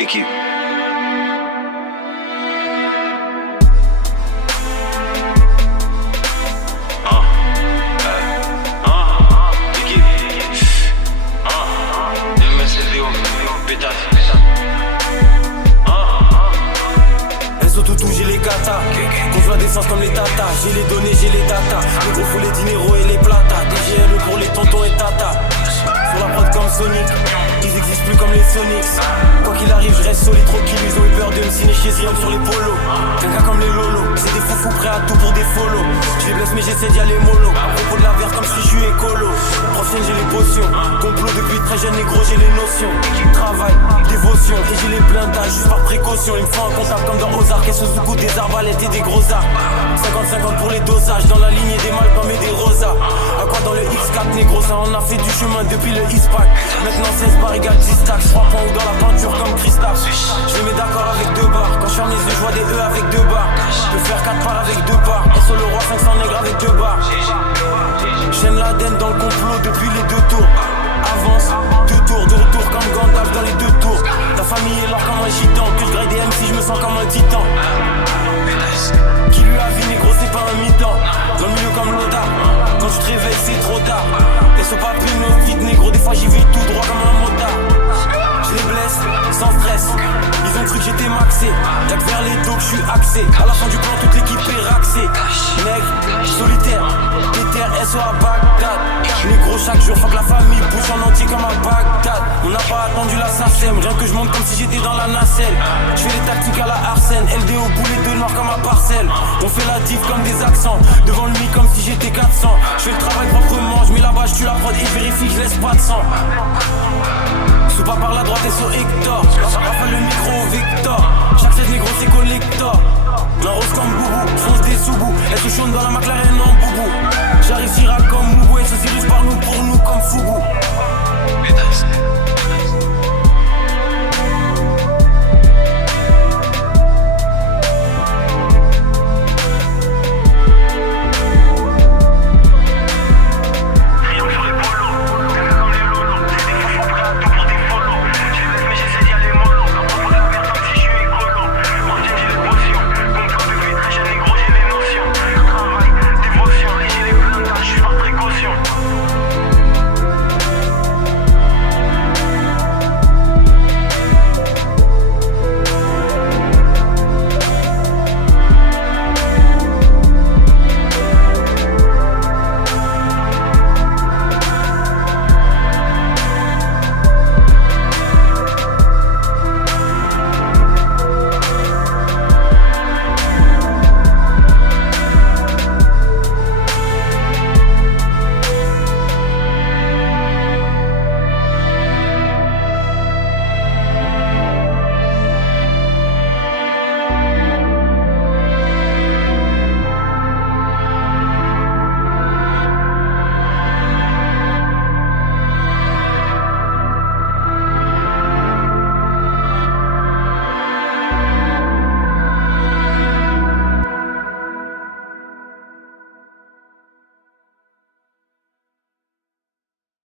équipe. J'ai les katas, conjoint d'essence comme les tatas. J'ai les données, j'ai les datas. Le gros faut les dineros et les plata. DGL pour les tontons et tata. Sur la prod comme Sonic, ils existent plus comme les Sonics. Quoi qu'il arrive, je reste solide, trop kill. Ils ont eu peur de me signer chez Zion sur les polos. Un gars comme les lolos, c'est des foufous prêts à tout pour des follow. Je les blesse mais j'essaie d'y aller mollo. À propos de la verre comme si je suis écolo. Prochaine j'ai les potions. Complot depuis très jeune négro, j'ai les notions. Travail, dévotion, et j'ai les blindages juste par précaution. Ils me font un comptable comme dans Ozark. Et sous coup des arbalètes et des gros arcs. 50-50 pour les dosages, dans la lignée des Malcolm et des Rosa. À quoi dans le X4 négro, ça on a fait du chemin depuis le X-Pack. Maintenant 16 barres égale 10 stacks. 3 points ou dans la peinture comme Christophe. Je les mets d'accord avec 2 barres. Quand je ferme les yeux, je vois des E avec 2 barres. Je peux faire 4 parts avec 2 barres. Et sur le roi 500 nègres avec 2 barres. J'aime l'Aden dans le complot depuis les 2 tours. Avance, 2 tours, de retour comme Gandalf dans les 2 tours. Ta famille est là comme un gitan. Que je grade des MC, je me sens comme un titan. Qui lui a vu négro, c'est pas un mi-temps. Dans le milieu comme Loda. Quand tu te réveilles, c'est trop tard. Et ce papier nos vite négro, des fois j'y vais tout droit comme un motard. Je les blesse, sans stress. Ils ont cru que j'étais maxé. Y'a que vers les dos que je suis axé. À la fin du plan, toute l'équipe est raxée. Nègre, solitaire, Peter, SO à Bagdad. Négro, chaque jour, faut que la famille bouge en entier comme à Bagdad. On n'a pas attendu la SACEM, rien que je monte comme si j'étais dans la nacelle. Je fais les tactiques à la Arsène, LD au boulet de noir comme à Parcelle. On fait la diff comme des accents, devant le mi comme si j'étais 400. Je fais le travail proprement, je mets la bâche, tu la prod et je vérifie, je laisse pas de sang. Sous pas par la droite et sur Hector. Rafale le micro au Victor. Chaque set négro c'est collector. La rose comme Boubou, fonce des sous-bouts. Elle se chaude dans la McLaren